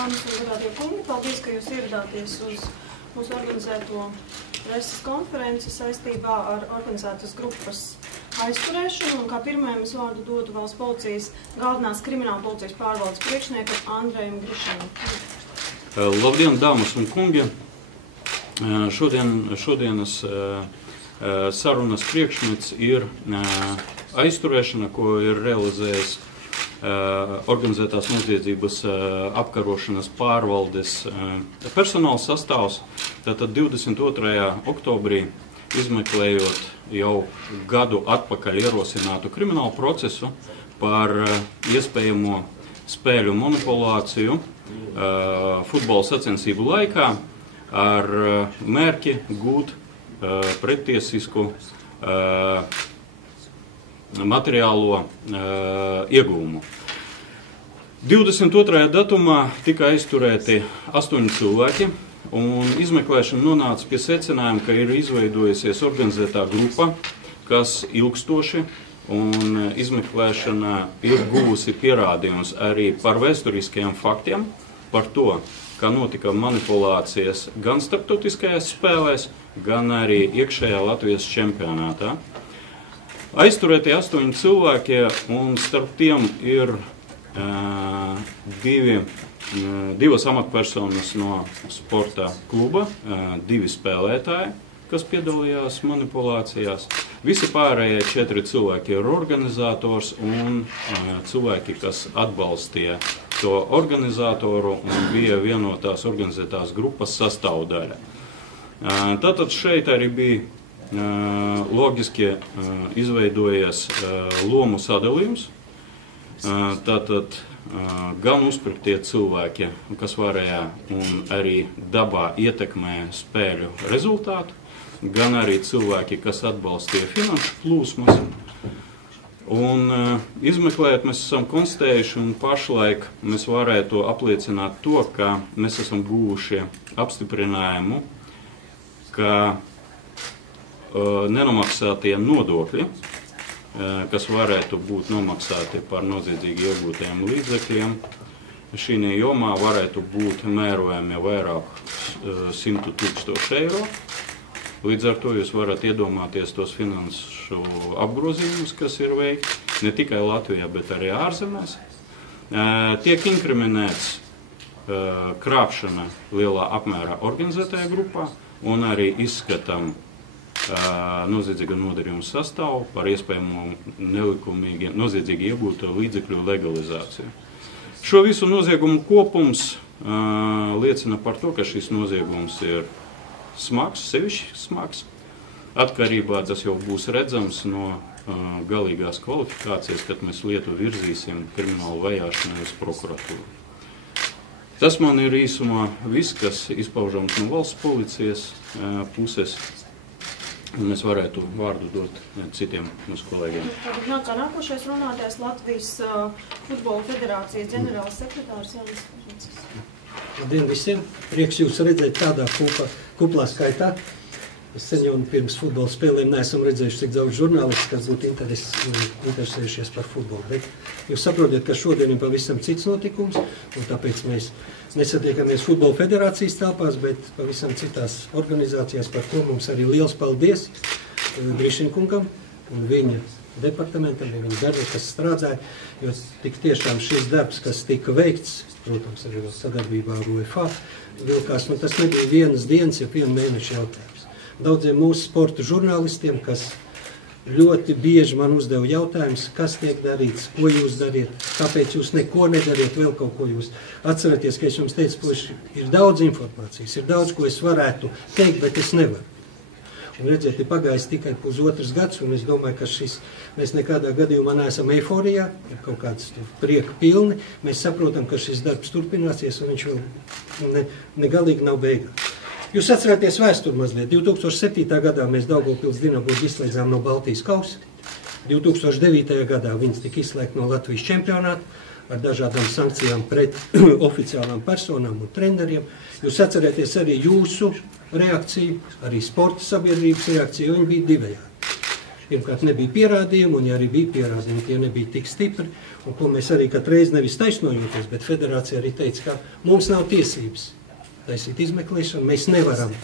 dāmas un godātie kungi, paldies, ka jūs ieradāties uz mūsu organizēto preses konferenci saistībā ar organizētas grupas aizturēšanu. Un kā pirmajam es vārdu dodu valsts policijas galvenās krimināla policijas pārvaldes priekšniekam Andrejam Grišanam. Labdien, dāmas un kungi! Šodienas sarunas priekšmets ir aizturēšana, ko ir realizējis organizētās noziedzības apkarošanas pārvaldes personāla sastāvs. Tātad 22. oktobrī, izmeklējot jau gadu atpakaļ ierosinātu kriminālu procesu par iespējamo spēļu manipulāciju futbola sacensību laikā ar mērķi gūt prettiesisku materiālo ieguvumu. 22. datumā tika aizturēti 8 cilvēki, un izmeklēšana nonāca pie secinājuma, ka ir izveidojusies organizētā grupa, kas ilgstoši, un izmeklēšana ir guvusi pierādījumus arī par vēsturiskajiem faktiem, par to, kā notika manipulācijas gan starptautiskajās spēlēs, gan arī iekšējā Latvijas čempionātā. Aizturētie 8 cilvēki, un starp tiem ir divas amatpersonas no sporta kluba, 2 spēlētāji, kas piedalījās manipulācijās. Visi pārējie 4 cilvēki ir organizators un cilvēki, kas atbalstīja to organizatoru un bija vienotās organizētās grupas sastāvdaļa. Tātad šeit arī bija loģiski izveidojies lomu sadalījums. Tātad gan uzpirktie cilvēki, kas varēja un arī dabā ietekmē spēļu rezultātu, gan arī cilvēki, kas atbalstīja finanšu plūsmas. Un izmeklējot, mēs esam konstatējuši, un pašlaik mēs varētu apliecināt to, ka mēs esam guvuši apstiprinājumu, ka nenomaksātie nodokļi, kas varētu būt nomaksāti par noziedzīgi iegūtajiem līdzekļiem, šī jomā varētu būt mērojami vairāk 100 000 eiro. Līdz ar to jūs varat iedomāties tos finanšu apgrozījumus, kas ir veikti ne tikai Latvijā, bet arī ārzemēs. Tiek inkriminēts krāpšana lielā apmērā organizētajā grupā un arī izskatām noziedzīga nodarījuma sastāvu par iespējamo nelikumīgi noziedzīgi iegūto līdzekļu legalizāciju. Šo visu noziegumu kopums liecina par to, ka šis noziegums ir smags, sevišķi smags. Atkarībā tas jau būs redzams no galīgās kvalifikācijas, kad mēs lietu virzīsim kriminālu vajāšanai uz prokuratūru. Tas man ir īsumā viss, kas izpaužams no valsts policijas puses. Un es varētu vārdu dot citiem mūsu kolēģiem. Nākošais runātājs Latvijas futbola federācijas ģenerāls sekretārs Jānis Kuzmickis. Labdien visiem! Prieks jūs redzēt tādā kuplā skaitā. Es sen jau pirms futbola spēlēm neesam redzējuši tik daudz žurnālistu, kas būtu interesējušies par futbolu. Bet jūs saprotiet, ka šodien ir pavisam cits notikums, un tāpēc mēs nesatiekamies futbola federācijas telpās, bet pavisam citās organizācijās, par ko mums arī liels paldies Grišinkungam un viņa departamentam, viņa darbu, kas strādāja, jo tik tiešām šis darbs, kas tika veikts, protams, arī sadarbībā ar UEFA, vilkās, un tas nebija vienas dienas, ja viena mēneša jautājums. Daudziem mūsu sporta žurnālistiem, kas ļoti bieži man uzdeva jautājumus, kas tiek darīts, ko jūs dariet, kāpēc jūs neko nedariet, vēl kaut ko jūs atceraties, ka es jums teicu, puiši, ir daudz informācijas, ir daudz, ko es varētu teikt, bet es nevaru. Un redziet, ir pagājis tikai pusotrs gads, un es domāju, ka mēs nekādā gadījumā neesam eiforijā, ir kaut kāds prieka pilni, mēs saprotam, ka šis darbs turpināsies, un viņš vēl negalīgi nav beigās. Jūs atcerāties vēsturi mazliet. 2007. gadā mēs Daugavpils Dinaburgu izslēdzām no Baltijas kausa. 2009. gadā viņas tika izslēgti no Latvijas čempionāta ar dažādām sankcijām pret oficiālām personām un treneriem. Jūs atcerēties arī jūsu reakciju, arī sporta sabiedrības reakciju, jo viņi bija divējādi. pirmkārt nebija pierādījumi, un ja arī bija pierādījumi, tie nebija tik stipri, un ko mēs arī katreiz nevis taisnojoties, bet federācija arī teica, ka mums nav tiesības taisīt izmeklēšanu, mēs nevaram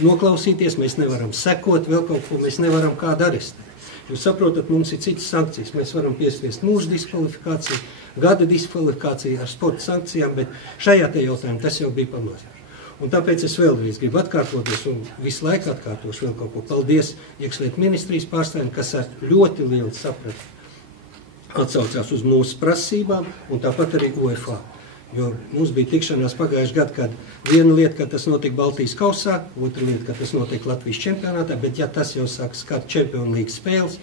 noklausīties, mēs nevaram sekot vēl kaut ko, mēs nevaram kādu arestēt. Jūs saprotat, mums ir citas sankcijas, mēs varam piespiest mūža diskvalifikāciju, gada diskvalifikāciju ar sporta sankcijām, bet šajā te jautājumā tas jau bija pamazs. Un tāpēc es vēlreiz gribu atkārtoties un visu laiku atkārtošu vēl kaut ko. Paldies iekšlietu ministrijas pārstāvjiem, kas ar ļoti lielu sapratu atsaucās uz mūsu prasībām un tāpat arī UEFA. Jo mums bija tikšanās pagājuši gadu, kad viena lieta, ka tas notika Baltijas kausā, otra lieta, ka tas notika Latvijas čempionātā, bet ja tas jau sāk skart Čempionu līgas spēles,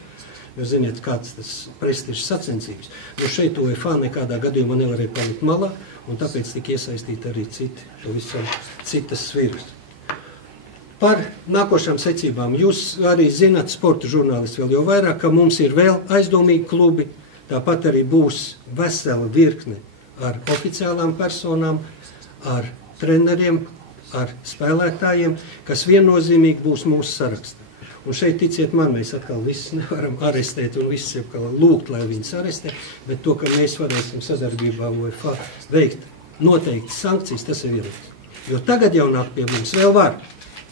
jūs ziniet, kāds tas prestižs sacensības. Jo šeit UEFA nekādā gadījumā nevarēja palikt malā, un tāpēc tika iesaistīti arī citas sviras. Par nākošām secībām. Jūs arī zināt, sporta žurnālisti vēl jau vairāk, ka mums ir vēl aizdomīgi klubi, tāpat arī būs vesela virkne ar oficiālām personām, ar treneriem, ar spēlētājiem, kas viennozīmīgi būs mūsu sarakstā. Un šeit, ticiet man, mēs atkal visus nevaram arestēt un visus lūgt, lai viņus arestē, bet to, ka mēs varēsim sadarbībā UEFA veikt noteikti sankcijas, tas ir vienīgs. Jo tagad jau nāk pie mums vēl var.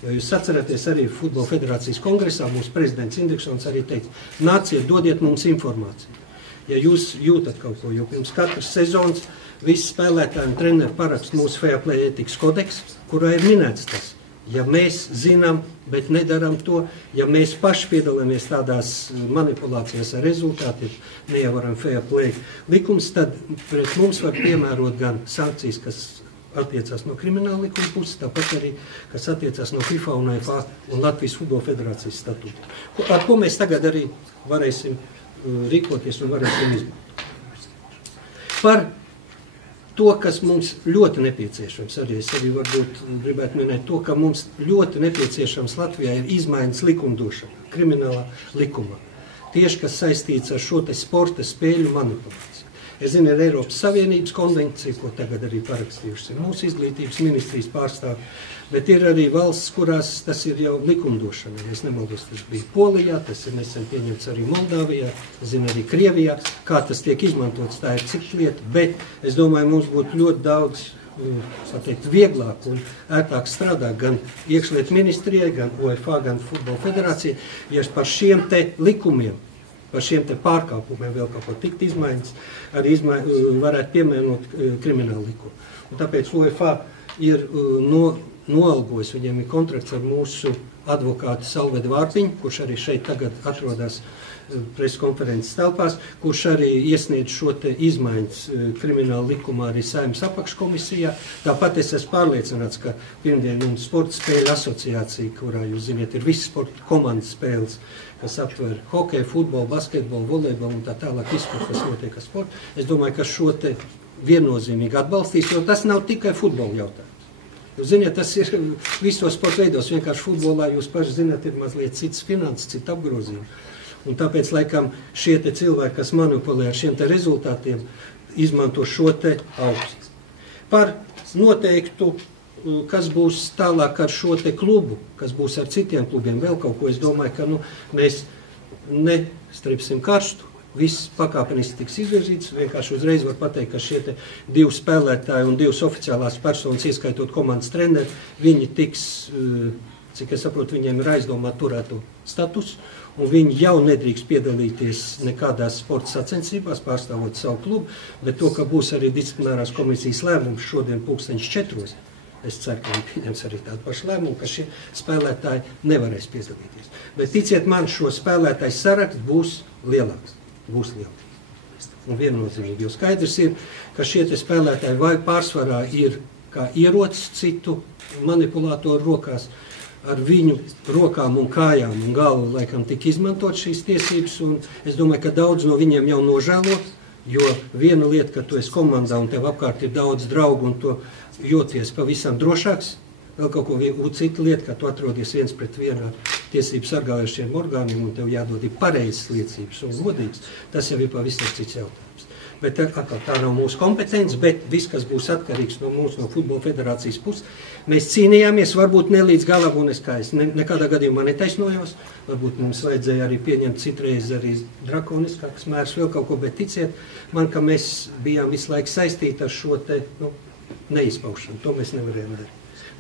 Jo jūs atceraties arī Futbola federācijas kongresā, mūsu prezidents Indriksons arī teica, nāciet, dodiet mums informāciju. Ja jūs jūtat kaut ko, jo pirms katras sezonas visi spēlētāji un treneri parakst mūsu Fair Play ētikas kodeks, kurā ir minēts tas. Ja mēs zinām, bet nedaram to, ja mēs paši piedalāmies tādās manipulācijās ar rezultātiem, neievaram Fair Play likums, tad pret mums var piemērot gan sankcijas, kas attiecās no krimināla likuma puses, tāpat arī, kas attiecās no FIFA un UEFA un Latvijas Futbola federācijas statūta. Ar ko mēs tagad arī varēsim rīkoties un varēsim izmantot. Par to, kas mums ļoti nepieciešams, es arī varbūt gribētu minēt to, ka mums ļoti nepieciešams Latvijā ir izmaiņas likumdošana, kriminālā likumā. Tieši, kas saistīts ar šo te sporta spēļu manipulāciju. Es zinu, ir Eiropas Savienības konvencija, ko tagad arī parakstījušas ir mūsu izglītības ministrijas pārstāvi, bet ir arī valsts, kurās tas ir jau likumdošana. Es nemaldos, tas bija Polijā, tas ir nesen pieņemts arī Moldāvijā, es zinu arī Krievijā, kā tas tiek izmantots, tā ir cita lieta, bet es domāju, mums būtu ļoti daudz, vieglāk un ērtāk strādāt gan iekšlietu ministrijai, gan UEFA, gan Futbola federācijai, ja par šiem te likumiem, par šiem te pārkāpumiem vēl kaut ko tikt izmaiņas, arī varētu piemērot kriminālu likumu. Un tāpēc UEFA ir noalgojis, viņiem ir kontrakts ar mūsu advokātu Salvedu Vārpiņu, kurš arī šeit tagad atrodas preskonferences telpās, kurš arī iesniedz šo te izmaiņas krimināla likumā arī Saeimas apakškomisijā. Tāpat es esmu pārliecināts, ka pirmdien mums sporta spēļu asociācija, kurā jūs ziniet, ir visas sporta komandas spēles, kas aptver hokeju, futbolu, basketbolu, volejbolu un tā tālāk izskatu, kas notiek ar sportu. Es domāju, ka šo te viennozīmīgi atbalstīs, jo tas nav tikai futbola jautājums. Jūs ziniet, tas ir visos sporta veidos, vienkārši futbolā jūs paši zināt, ir mazliet cits finanses, cita apgrozījuma. Un tāpēc, laikam, šie te cilvēki, kas manipulē ar šiem te rezultātiem, izmanto šo te augstu. Par noteiktu, kas būs tālāk ar šo te klubu, kas būs ar citiem klubiem, vēl kaut ko, es domāju, ka mēs nestripsim karstu, viss pakāpeniski tiks izvirzīts, vienkārši uzreiz var pateikt, ka šie te 2 spēlētāji un 2 oficiālās personas, ieskaitot komandas treneri, viņi tiks, cik es saprotu, viņiem ir aizdomā turēto status, un viņi jau nedrīkst piedalīties nekādās sporta sacensībās, pārstāvot savu klubu, bet to, ka būs arī disciplinārās komisijas lēmums šodien 4:00, es ceru, ka viņi pieņems arī tādu pašu lēmumu, ka šie spēlētāji nevarēs piedalīties. Bet ticiet man, šo spēlētāju saraksts būs lielāks. Un viennozīmīgi, jo skaidrs ir, ka šie te spēlētāji vai pārsvarā ir kā ierocis citu manipulātoru rokās, ar viņu rokām un kājām un galvu laikam tika izmantot šīs tiesības, un es domāju, ka daudz no viņiem jau nožēlo, jo viena lieta, ka tu esi komandā un tev apkārt ir daudz draugu un to jūties pavisam drošāks, vēl kaut ko cita lieta, ka tu atrodies viens pret vienu ar tiesību sargājošiem orgāniem un tev jādod ir pareizas liecības un godīgas, tas jau ir pavisam cits jautājums. Bet atkal tā nav mūsu kompetence, bet viss, kas būs atkarīgs no mūsu, no Futbola federācijas puses, mēs cīnījāmies, varbūt ne līdz galam, un es nekādā gadījumā netaisnojos, varbūt mums vajadzēja arī pieņemt citreiz arī drakoniskāks mērs, vēl kaut ko, bet ticiet man, ka mēs bijām visu laiku saistīti ar šo te, neizpaušanu, to mēs nevarējām darīt.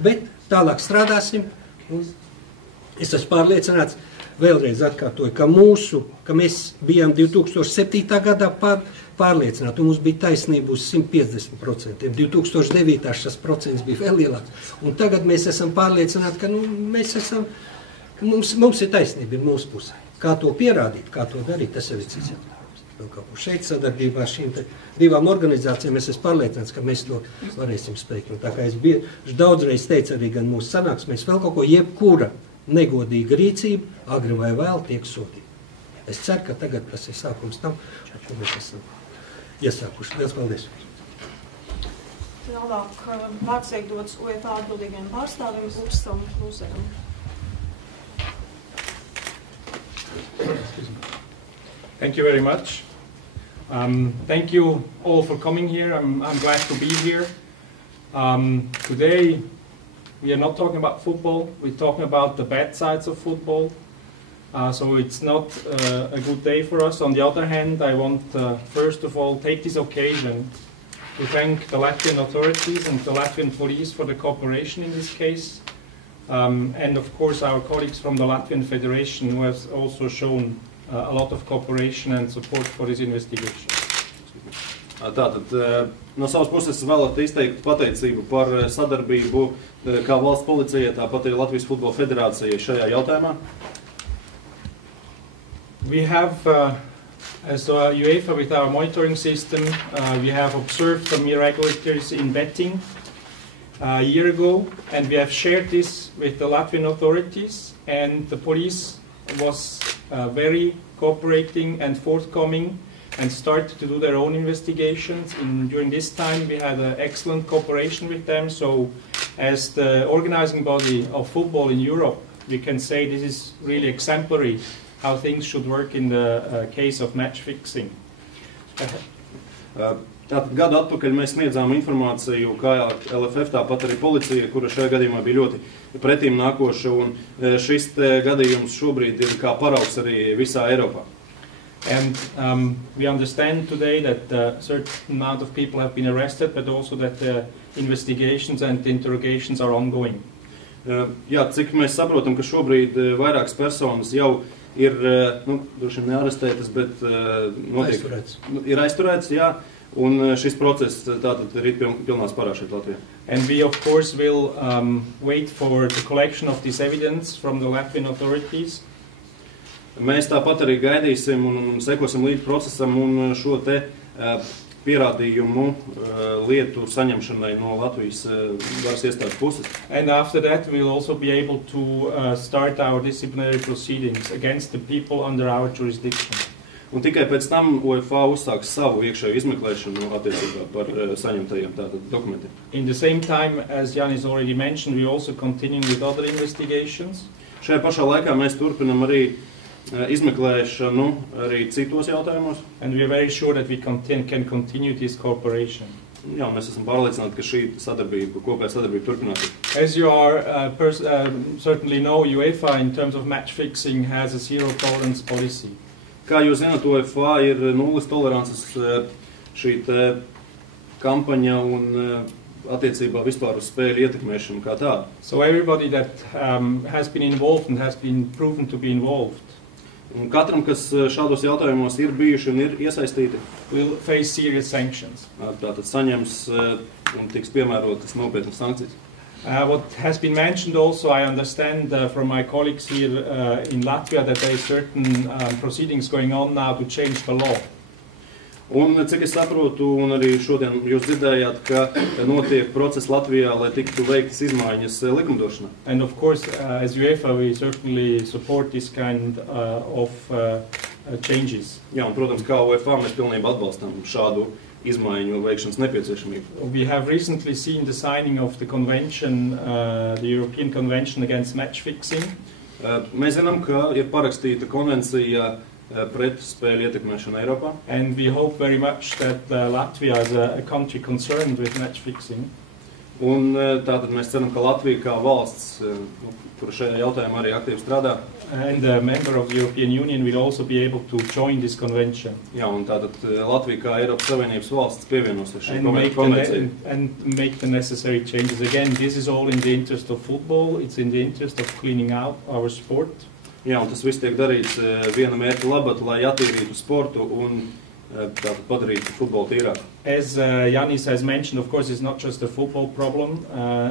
Bet tālāk strādāsim, un es esmu pārliecināts, vēlreiz atkārtoju, ka mēs bijām 2007. gadā pārliecināti, un mums bija taisnība uz 150%. 2009. šis procents bija vēl lielāks. Un tagad mēs esam pārliecināti, ka mums ir taisnība, ir mūsu pusē. Kā to pierādīt, kā to darīt, tas jau ir cits jautājums. Vēl kaut ko šeit sadarbībā šīm divām organizācijām es esmu pārliecināts, ka mēs to varēsim spēkt. Un tā kā es daudzreiz teicu arī gan mūsu sanāksmēs, vēl kaut ko jebkura negodīga rīcība, agri vai vēl, tiek sodīta. Es ceru, ka tagad tas ir sākums tam, ar ko mēs esam iesākuši. Liels paldies! Tālāk vārds tiek dots UEFA atbildīgiem pārstāvim Ursam Lūzeram. Thank you very much. Thank you all for coming here. I'm glad to be here. Today, we are not talking about football, we're talking about the bad sides of football. So it's not a good day for us. On the other hand, I want first of all take this occasion to thank the Latvian authorities and the Latvian police for the cooperation in this case. And of course our colleagues from the Latvian Federation who have also shown a lot of cooperation and support for this investigation. Tātad, no savas puses vēlētu izteikt pateicību par sadarbību kā valsts policijai, tāpat arī Latvijas Futbola federācijai šajā jautājumā. We have, as UEFA with our monitoring system, we have observed some irregularities in betting a year ago, and we have shared this with the Latvian authorities, and the police was very cooperating and forthcoming and started to do their own investigations. During this time we had excellent cooperation with them, so as the organizing body of football in Europe, we can say this is really exemplary how things should work in the case of match fixing. Tātad gadu atpakaļ mēs sniedzām informāciju kā LFF, tāpat arī policija, kura šajā gadījumā bija ļoti pretīm nākoša, un šis gadījums šobrīd ir kā paraugs arī visā Eiropā. And we understand today that a certain amount of people have been arrested, but also that the investigations and the interrogations are ongoing. Jā, cik mēs saprotam, ka šobrīd vairākas personas jau ir, droši vien nearestētas, bet ir aizturētas, jā, un šis process tātad ir pilnā spārā šeit Latvijā. And we of course will wait for the collection of this evidence from the Latvian authorities. Mēs tāpat arī gaidīsim un sekosim līdz procesam un šo te pierādījumu lietu saņemšanai no Latvijas varas iestādes puses. And after that we will also be able to start our disciplinary proceedings against the people under our jurisdiction. Un tikai pēc tam UEFA uzsāks savu iekšēju izmeklēšanu attiecībā par saņemtajiem dokumentiem. In the same time, as Jan has already mentioned, we also continue with other investigations. Šajā pašā laikā mēs turpinam arī izmeklēšanu arī citos jautājumos. And we are very sure that we can continue this cooperation. Jā, mēs esam pārliecināti, ka šī sadarbība, kopējā sadarbība turpināsies. As you are certainly know, UEFA in terms of match fixing has a zero tolerance policy. Kā jūs zināt, UEFA ir nulles tolerances šī te kampaņa un attiecībā vispār uz spēļu ietekmēšanu kā tādu. So everybody that has been involved and has been proven to be involved, un katram, kas šādos jautājumos ir bijuši un ir iesaistīti, will face serious sanctions. Tātad saņems un tiks piemērotas nopietnas sankcijas. What has been mentioned also, I understand from my colleagues here in Latvia that there are certain proceedings going on now to change the law. Un cik es saprotu, un arī šodien jūs dzirdējāt, ka notiek process Latvijā, lai tiktu veiktas izmaiņas likumdošanā. And of course, as UEFA, we certainly support this kind of changes. Jā, un protams, kā UEFA mēs pilnībā atbalstam šādu izmaiņu veikšanas nepieciešamību. We have recently seen the signing of the convention, the European Convention against match fixing. Mēs zinām, ka ir parakstīta konvencija pret spēļu ietekmēšanu Eiropā. And we hope very much that Latvia is a country concerned with match fixing. Un tātad mēs ceram, ka Latvija kā valsts, kur šajā jautājumā arī aktīvi strādā, and a member of the European Union will also be able to join this convention. Jā, un tātad Latvija kā Eiropas Savienības valsts pievienosies šai konvencijai. And make the necessary changes. Again, this is all in the interest of football. It's in the interest of cleaning out our sport. Jā, un tas viss tiek darīts viena mērķa labad, lai attīrītu sportu un tātad padarītu futbolu tīrāku. As Yanis has mentioned, of course, it's not just a football problem.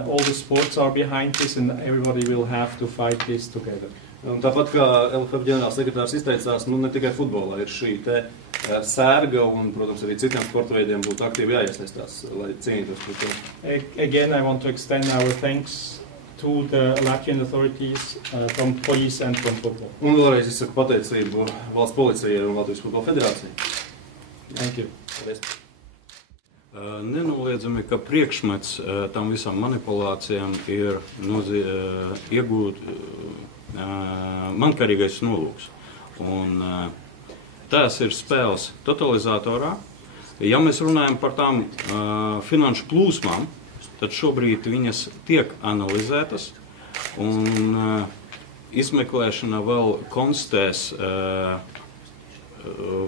All the sports are behind this, and everybody will have to fight this together. Un tāpat kā LFF ģenerāls sekretārs izteicās, ne tikai futbolā ir šī te sērga un, protams, arī citiem sporta veidiem būtu aktīvi jāiesaistās, lai cīnītos par to. Again, I want to extend our thanks to the Latvian authorities from police and from football. Un vēlreiz es saku pateicību valsts policijai un Latvijas futbola federācijai. Thank you. Paldies. Nenoliedzami, ka priekšmets tam visam manipulācijām ir iegūt mankarīgais nolūks. Un tās ir spēles totalizatorā. Ja mēs runājam par tām finanšu plūsmām, tad šobrīd viņas tiek analizētas, un izmeklēšana vēl konstatēs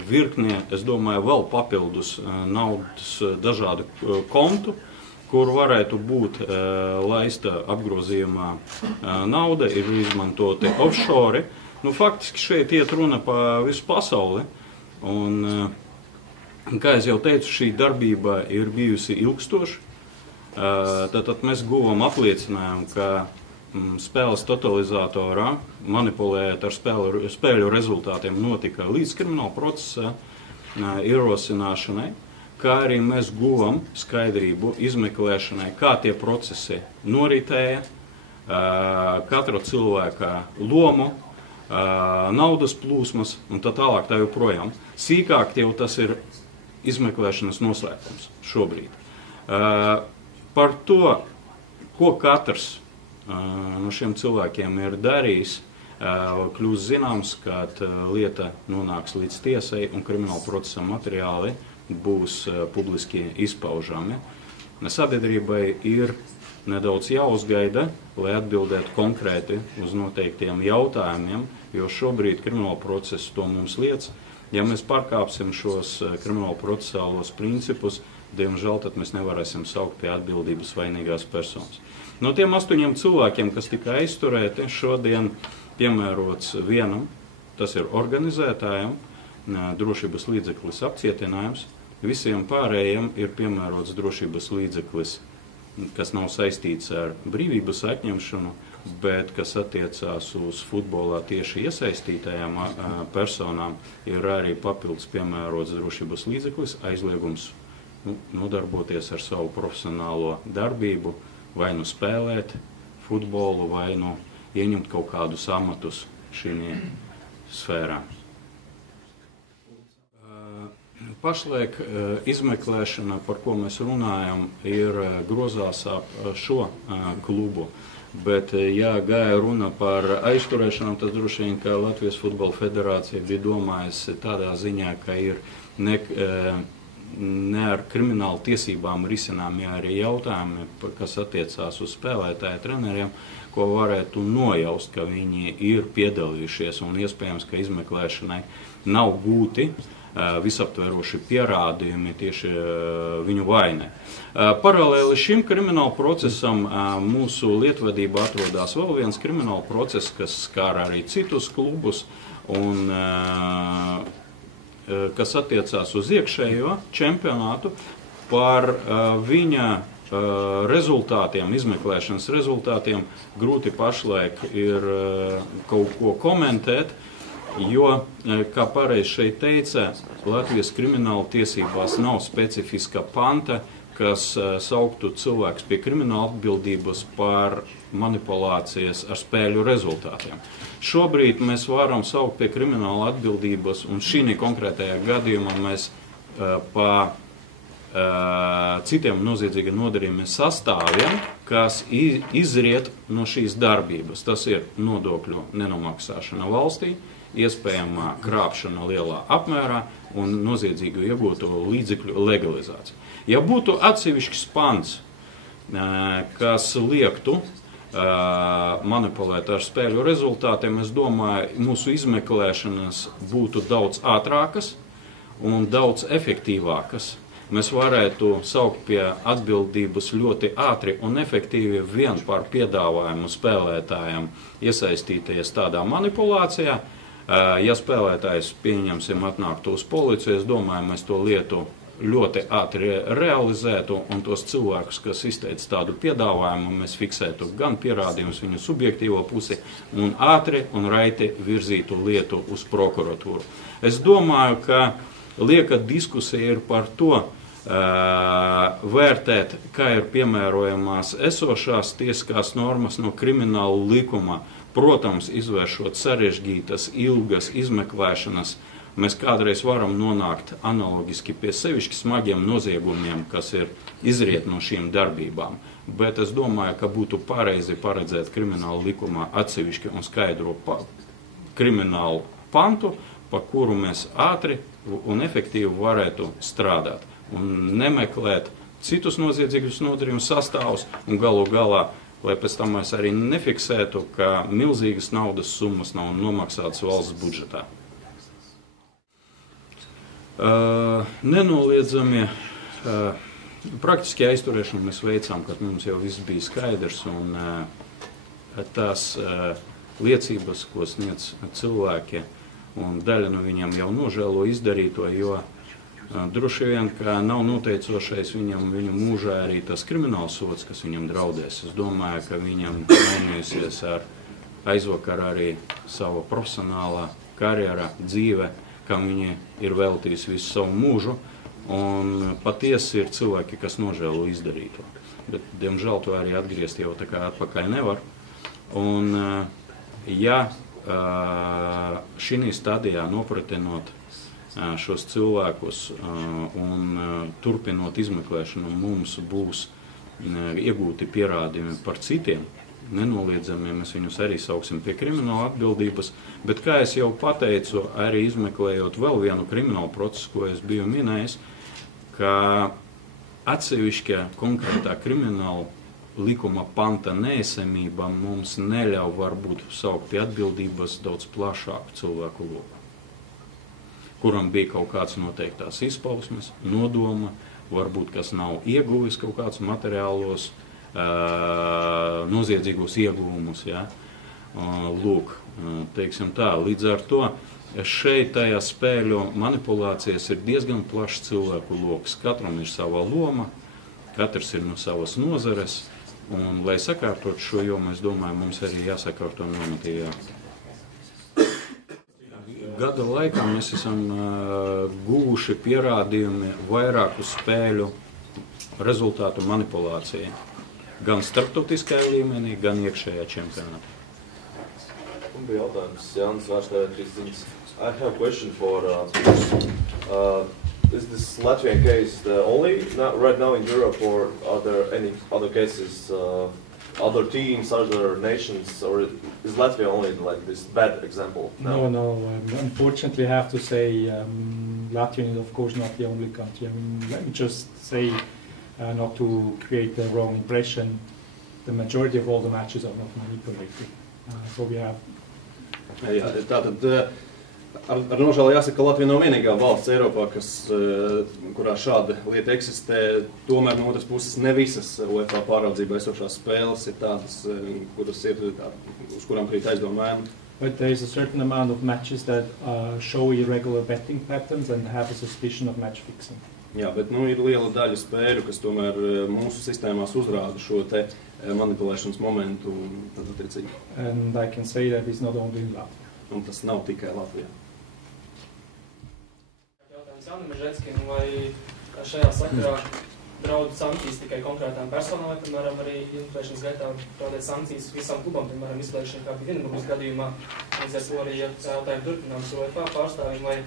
virknie, es domāju, vēl papildus naudas dažādu kontu, kur varētu būt laista apgrozījumā nauda, ir izmantoti offshore. Nu, faktiski šeit iet runa pa visu pasauli, un, kā es jau teicu, šī darbība ir bijusi ilgstoša. Tātad mēs guvām apliecinājumu, ka spēles totalizatorā, manipulējot ar spēļu rezultātiem, notika līdz krimināla procesa ierosināšanai, kā arī mēs guvam skaidrību izmeklēšanai, kā tie procesi noritēja, katra cilvēka lomu, naudas plūsmas un tā tālāk tā joprojām. Sīkāk jau tas ir izmeklēšanas noslēpums šobrīd. Par to, ko katrs no šiem cilvēkiem ir darījis, kļūst zināms, kad lieta nonāks līdz tiesai un krimināla procesa materiāli būs publiski izpaužami. Sabiedrībai ir nedaudz jāuzgaida, lai atbildētu konkrēti uz noteiktiem jautājumiem, jo šobrīd krimināla process to mums liec. Ja mēs pārkāpsim šos krimināla procesālos principus, diemžēl tad mēs nevarēsim saukt pie atbildības vainīgās personas. No tiem 8 cilvēkiem, kas tika aizturēti, šodien piemērots vienam, tas ir organizētājam, drošības līdzeklis apcietinājums. Visiem pārējiem ir piemērots drošības līdzeklis, kas nav saistīts ar brīvības atņemšanu, bet kas attiecās uz futbolā tieši iesaistītajām personām, ir arī papildus piemērots drošības līdzeklis, aizliegums nodarboties ar savu profesionālo darbību, vai nu spēlēt futbolu, vai nu ieņemt kaut kādus amatus šī sfērā. Pašlaik izmeklēšana, par ko mēs runājam, ir grozās ap šo klubu. Bet, ja gāja runa par aizturēšanu, tad droši vien, ka Latvijas futbola federācija bija domājusi tādā ziņā, ka ir ne ar kriminālu tiesībām risināmi arī jautājumi, kas attiecās uz spēlētāju treneriem, ko varētu nojaust, ka viņi ir piedalījušies un iespējams, ka izmeklēšanai nav gūti visaptveroši pierādījumi tieši viņu vainai. Paralēli šim krimināla procesam mūsu lietvadībā atrodās vēl viens krimināla process, kas skar arī citus klubus un kas attiecās uz iekšējo čempionātu par viņa rezultātiem, izmeklēšanas rezultātiem grūti pašlaik ir kaut ko komentēt, jo, kā pareizi šeit teica, Latvijas krimināla tiesībās nav specifiska panta, kas sauktu cilvēks pie krimināla atbildības par manipulācijas ar spēļu rezultātiem. Šobrīd mēs varam saukt pie krimināla atbildības, un šī konkrētajā gadījumā mēs pa citiem noziedzīgiem nodarījumiem sastāviem, kas izriet no šīs darbības. Tas ir nodokļu nenomaksāšana valstī, iespējamā krāpšana lielā apmērā un noziedzīgu iegūto līdzekļu legalizācija. Ja būtu atsevišķs pants, kas liektu manipulēt ar spēļu rezultātiem, es domāju, mūsu izmeklēšanas būtu daudz ātrākas un daudz efektīvākas. Mēs varētu saukt pie atbildības ļoti ātri un efektīvi vien par piedāvājumu spēlētājiem iesaistīties tādā manipulācijā. Ja spēlētājs, pieņemsim, atnāktu uz policiju, es domāju, mēs to lietu ļoti ātri realizētu un tos cilvēkus, kas izteica tādu piedāvājumu, mēs fiksētu gan pierādījumus viņu subjektīvo pusi un ātri un raiti virzītu lietu uz prokuratūru. Es domāju, ka lieka diskusija ir par to vērtēt, kā ir piemērojamās esošās tiesiskās normas no krimināla likuma. Protams, izvēršot sarežģītas, ilgas izmeklēšanas, mēs kādreiz varam nonākt analogiski pie sevišķi smagiem noziegumiem, kas ir izriet no šīm darbībām. Bet es domāju, ka būtu pareizi paredzēt krimināla likumā atsevišķi un skaidro kriminālu pantu, pa kuru mēs ātri un efektīvi varētu strādāt un nemeklēt citus noziedzīgus nodarījumus sastāvus un galu galā, lai pēc tam mēs arī nefiksētu, ka milzīgas naudas summas nav nomaksātas valsts budžetā. Nenoliedzami praktiski aizturēšanu mēs veicām, kad mums jau viss bija skaidrs un tās liecības, ko sniedz cilvēki, un daļa no viņiem jau nožēlo izdarīto, jo droši vien, ka nav noteicošais viņu mūžā arī tas krimināls sods, kas viņam draudēs. Es domāju, ka viņam mainīsies ar aizvakar arī sava profesionālā karjera, dzīve, kam viņi ir veltījis visu savu mūžu, un patiesi ir cilvēki, kas nožēlo izdarīto. Bet, diemžēl, to arī atgriezt jau tā kā atpakaļ nevar. Un, ja šī stadijā nopratinot šos cilvēkus un turpinot izmeklēšanu, mums būs iegūti pierādījumi par citiem, nenoliedzami mēs viņus arī sauksim pie krimināla atbildības, bet, kā es jau pateicu, arī izmeklējot vēl vienu kriminālu procesu, ko es biju minējis, ka atsevišķa konkrētā krimināla likuma panta neesamība mums neļauj varbūt saukt pie atbildības daudz plašāku cilvēku loku, kuram bija kaut kāds noteiktās izpausmes, nodoma, varbūt kas nav ieguvis kaut kāds materiālos, noziedzīgos ieguvumus. Ja? Lūk, teiksim tā, līdz ar to šeit tajā spēļu manipulācijas ir diezgan plašs cilvēku loks. Katram ir sava loma, katrs ir no savas nozares, un, lai sakārtot šo jomu, es domāju, mums arī jāsakārto normatīvā. Gada laikā mēs esam guvuši pierādījumi vairāku spēļu rezultātu manipulācijai. Gan starptautiskajā līmenī, gan iekšējā čempionātā. Man bija jautājums, Jānis Vārstēvē, I have a question for is this Latvian case the only right now in Europe, or are there any other cases, other teams, other nations, or is Latvia only like this bad example now? No. Unfortunately, I have to say Latvia is of course not the only country. I mean, let me just say, not to create the wrong impression, the majority of all the matches are not manipulated. So we have. Jā, tātad ar nožēlu jāsaka, ka Latvija nav vienīgā valsts Eiropā, kurā šāda lieta eksistē. Tomēr no otras puses ne visas UEFA pāraudzībā esošās spēles ir tādas, kuras ir, uz kurām krīt aizdomājumi. But there is a certain amount of matches that show irregular betting patterns and have a suspicion of match fixing. Jā, bet ir liela daļa spēļu, kas tomēr mūsu sistēmās uzrāda šo te manipulēšanas momentu. And I can say that it's not only in Latvia. Un tas nav tikai Latvijā. Jautājums Jānim Mežetskim, vai šajā sakarā draud sankcijas tikai konkrētām personām, vai, piemēram, arī izmeklēšanas gaitā draudēt sankcijas visam klubam, piemēram, izslēgšana kā bija Vienburgas gadījumā, līdz ar to arī jautājumu turpinām UEFA pārstāvjiem, vai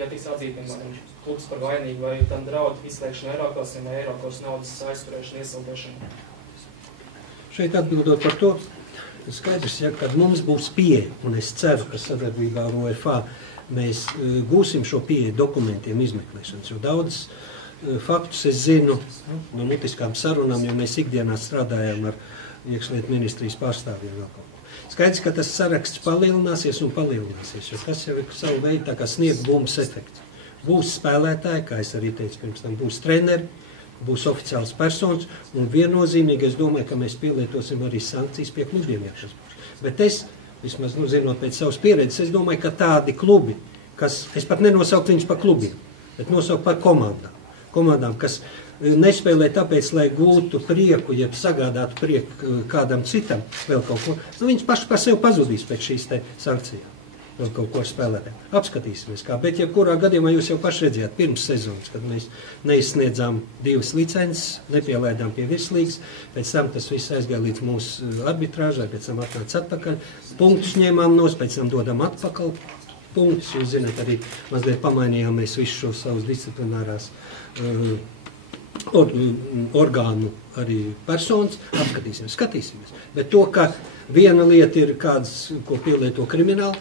ja tiks atzīt, piemēram, klubs par vainīgu, vai tam draud izslēgšana Eiroklasiem vai Eiroklas naudas aizturēšana, iesaldēšana? Šeit atbildot par to, Skaidrs, ja, kad mums būs pieeja, un es ceru, ka sadarbībā ar UEFA mēs gūsim šo pieeju dokumentiem izmeklēšanas, jo daudz faktus es zinu no mutiskām sarunām, jo mēs ikdienā strādājam ar iekšlietu ministrijas pārstāvjiem vēl kaut ko. Skaidrs, ka tas saraksts palielināsies un palielināsies, jo tas jau ir savu veidu tā kā sniegt bumbas efekts. Būs spēlētāji, kā es arī teicu pirms tam, būs treneri, būs oficiāls personas, un viennozīmīgi es domāju, ka mēs pielietosim arī sankcijas pie klubiem, ja tas būs. Bet es, vismaz zinot pēc savas pieredzes, es domāju, ka tādi klubi, kas, es pat nenosaukt viņus par klubiem, bet nosaukt par komandām, kas nespēlē tāpēc, lai gūtu prieku, jeb sagādātu prieku kādam citam, vēl kaut ko, viņas paši par sevi pazudīs pēc šīs te sankcijām. Vēl kaut ko ar spēlētēm. Apskatīsimies kā, bet jebkurā gadījumā jūs jau paši redzējāt pirms sezonas, kad mēs neizsniedzām 2 licences, nepielaidām pie virslīgas, pēc tam tas viss aizgāja līdz mūsu arbitrāžai, pēc tam atnāca atpakaļ, punktus ņēmām nos, pēc tam dodam atpakaļ punktus, jūs zināt, arī mazliet pamainījām mēs visu šo savus disciplinārās orgānu arī personas, skatīsimies. Bet to, ka viena lieta ir kāds, ko pielieto krimināli,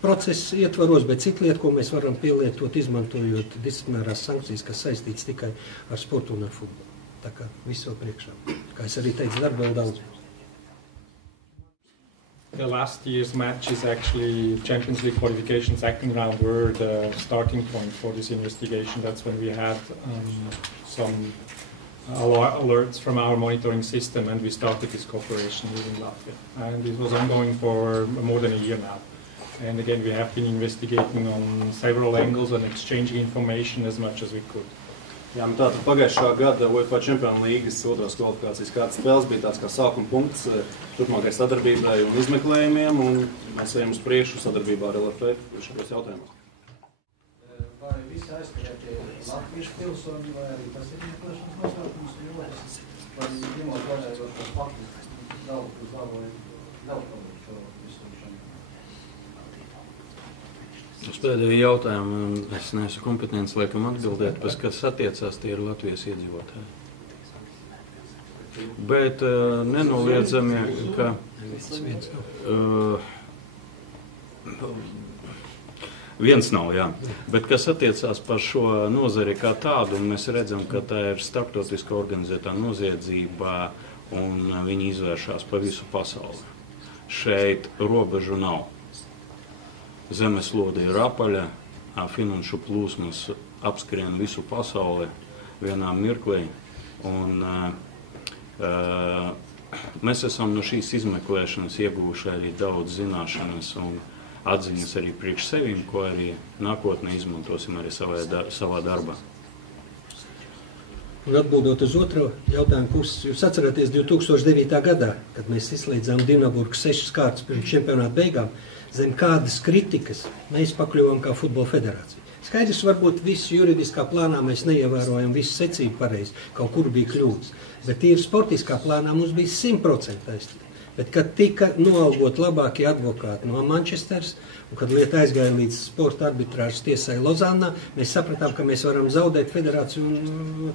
procesa ietvaros, bet cita lieta, ko mēs varam pielietot, izmantojot disciplinārās sankcijas, kas saistīts tikai ar sportu un ar futbolu. Tā kā viss vēl priekšā. Kā es arī teicu, darba vēl daudz. The last year's match is actually Champions League qualification second round were the starting point for this investigation. That's when we had some alerts from our monitoring system and we started this cooperation within Latvia. And it was ongoing for more than a year now. And again, we have been investigating on several angles and exchanging information as much as we could. Jā, tātad pagājušā gada UEFA Čempionu līgas otrās kvalifikācijas kārtas spēles bija tāds kā sākuma punkts turpmākai sadarbībai un izmeklējumiem, un mēs ejam uz priekšu sadarbībā ar LFF šajos jautājumos. Vai visi aizturētie latviešu pilsoņi, vai arī tas ir izmeklēšanas nosaukums, vai ņemot vērā šos faktus, daudz uz labu vai daudz šo izslūgšanu? Uz pēdējo jautājumu es neesmu kompetents laikam atbildēt, pēc kas attiecās tie ir Latvijas iedzīvotāji. Bet nenoliedzami, ka viens nav, jā. Bet kas attiecās par šo nozari kā tādu, un mēs redzam, ka tā ir starptautiski organizētā noziedzība, un viņi izvēršās pa visu pasauli. Šeit robežu nav. Zemeslode ir apaļa, finanšu plūsmas apskrien visu pasauli vienā mirklī. Un, mēs esam no šīs izmeklēšanas ieguvuši arī daudz zināšanas un atziņas arī priekš sevīm, ko arī nākotnē izmantosim arī savā darbā. Un atbildot uz otro jautājumu pusi, jūs atceraties 2009. gadā, kad mēs izslēdzām Dinaburgu 6 kārtas pirms čempionāta beigām, zem kādas kritikas mēs pakļuvām kā futbola federācija. Skaidrs, varbūt visu juridiskā plānā mēs neievērojam visu secību pareizi, kaut kur bija kļūdas, bet tīri sportiskā plānā mums bija 100% taisnība. Bet, kad tika noalgot labākie advokāti no Manchesteras, un kad lieta aizgāja līdz sporta arbitrāžas tiesai Lozānā, mēs sapratām, ka mēs varam zaudēt federāciju un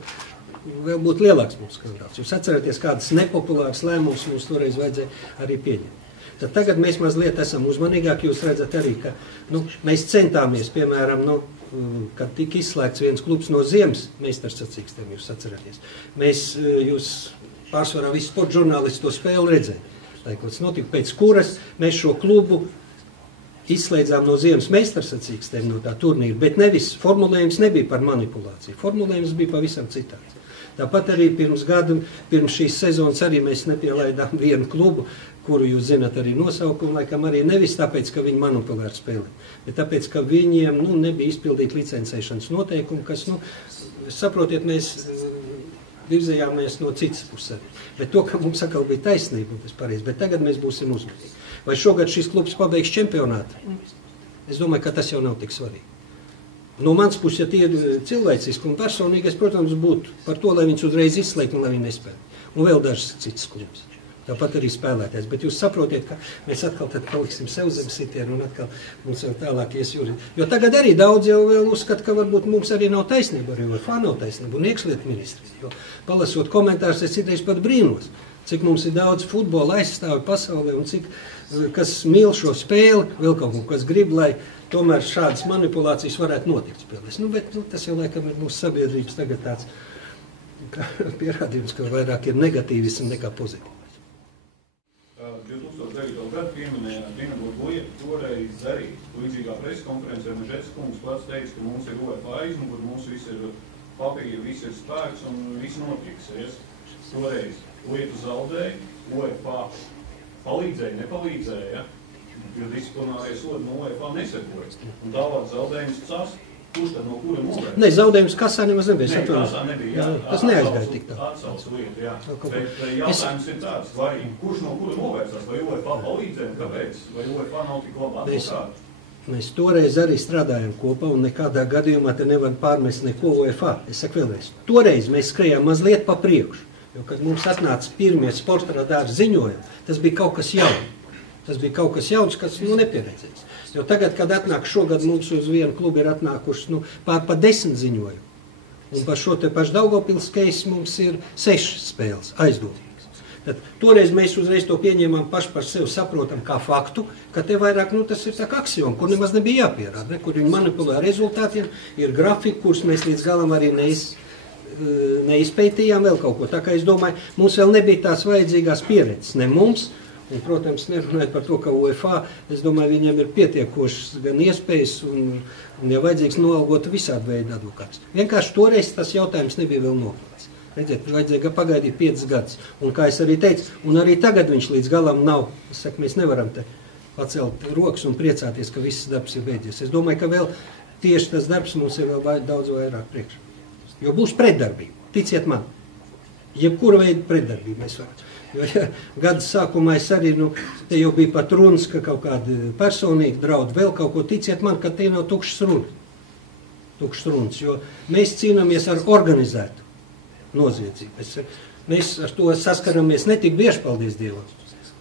vēl būt lielāks mums skandāls. Jūs atceraties, kādas nepopulāras lēmumus mums toreiz vajadzēja arī pieņemt. Tad tagad mēs mazliet esam uzmanīgāki, jūs redzat arī, ka mēs centāmies, piemēram, kad tika izslēgts viens klubs no ziemas meistarsacīkstiem, jūs atceraties. Jūs pārsvarā visi sporta žurnālisti to spēli redzēja. Tas notika, pēc kuras mēs šo klubu izslēdzām no ziemas meistarsacīkstiem no tā turnīra, bet nevis, formulējums nebija par manipulāciju, formulējums bija pavisam citāds. Tāpat arī pirms šīs sezonas arī mēs nepielaidām vienu klubu, kuru jūs zināt arī nosaukumu, laikam arī nevis tāpēc, ka viņi manipulē ar spēli, bet tāpēc, ka viņiem nebija izpildīt licencēšanas noteikumu, kas, saprotiet, mēs virzījāmies no citas puses. Bet to, ka mums atkal bija taisnība, un tas pareizi, bet tagad mēs būsim uzmanīgi. Vai šogad šis klubs pabeigs čempionātu? Es domāju, ka tas jau nav tik svarīgi. No mans puses, ja tie ir cilvēciski un personīgi, es, protams, būtu par to, lai viņus uzreiz izslēgtu un lai viņi nespēlē. Un vēl dažas citas klubs. Tāpat arī spēlētājs. Bet jūs saprotiet, ka mēs atkal tad paliksim sev zem sitienu un atkal mums vēl tālāk ies jūri. Jo tagad arī daudz jau vēl uzskata, ka varbūt mums arī nav taisnība, arī UEFA nav taisnība un iekšlietu ministrija. Jo palasot komentārus, es citreiz pat brīnos. cik mums ir daudz futbola aizstāvi pasaulē un cik, kas mīl šo spēli, vēl kaut ko, kas grib, lai tomēr šādas manipulācijas varētu notikt spēlēs. Bet tas jau laikam ir mūsu sabiedrības tagad tāds pierādījums, ka vairāk ir negatīvisms nekā pozitīvs. 2009. gadu pieminējāt Dienabotu lietu, toreiz arī līdzīgā preskonferencē Mežets kungs pats teica, ka mums ir UEFA aizmuguri, mums viss ir papīri, viss ir spēks un viss notiksies. Toreiz lietu zaudēja, UEFA palīdzēja, nepalīdzēja, jo disciplinārie sodi no UEFA nesekoja. Un tālāk zaudējums CAS. Kurš tad no kura novērst? Ne, zaudējums kasā nemaz nebija. Ne, kasā nebija, jā. Tas neaizgāja tik tā. Atsauc lietu, jā. Bet jautājums ir tāds, vai kurš no kura novērstās, vai UEFA palīdzēja, kāpēc? Vai UEFA nav tik labā advokāti? Mēs toreiz arī strādājam kopā un nekādā gadījumā te nevar pārmest neko UEFA. Es saku vēlreiz. Toreiz mēs skrējām mazliet pa priekšu, jo kad mums atnāca pirmie sporta radāri ziņojumi, tas bija kaut kas jauns. Tas bija kaut kas jauns, kas nepieredzēts. Jo tagad, kad atnāk šogad mums uz vienu klubu ir atnākuši pār 10 ziņojumu. Un par šo te pašu Daugavpils case mums ir 6 spēles aizdomīgas. Tad toreiz mēs uzreiz to pieņēmām paši par sevi saprotam kā faktu, ka te vairāk, tas ir tā kā aksioma, kur nemaz nebija jāpierāda, kur viņi manipulē rezultātiem, ir grafiki, kurus mēs līdz galam arī neizpētījām vēl kaut ko. Tā kā es domāju, mums vēl nebija tās vajadzīgās pieredzes, ne mums. Un, protams, nerunājot par to, ka UEFA, es domāju, viņiem ir pietiekošas gan iespējas un ja vajadzīgs noalgot visādi veidu advokātus. Vienkārši toreiz tas jautājums nebija vēl noklāts. Redziet, vajadzēja pagaidīt 5 gadus. Un, kā es arī teicu, un arī tagad viņš līdz galam nav. Es saku, mēs nevaram te pacelt rokas un priecāties, ka viss darbs ir beidzies. Es domāju, ka vēl tieši tas darbs mums ir vēl daudz vairāk priekšā. Jo būs pretdarbība, ticiet man. Jebkura veida pretdarbība mēs varam. Jo gada sākumā es arī, te jau bija pat runas, ka kaut kādi personīgi draudi vēl kaut ko, ticiet man, ka te nav tukšas runas, jo mēs cīnāmies ar organizētu noziedzību. Mēs ar to saskaramies ne tik bieži, paldies Dievam.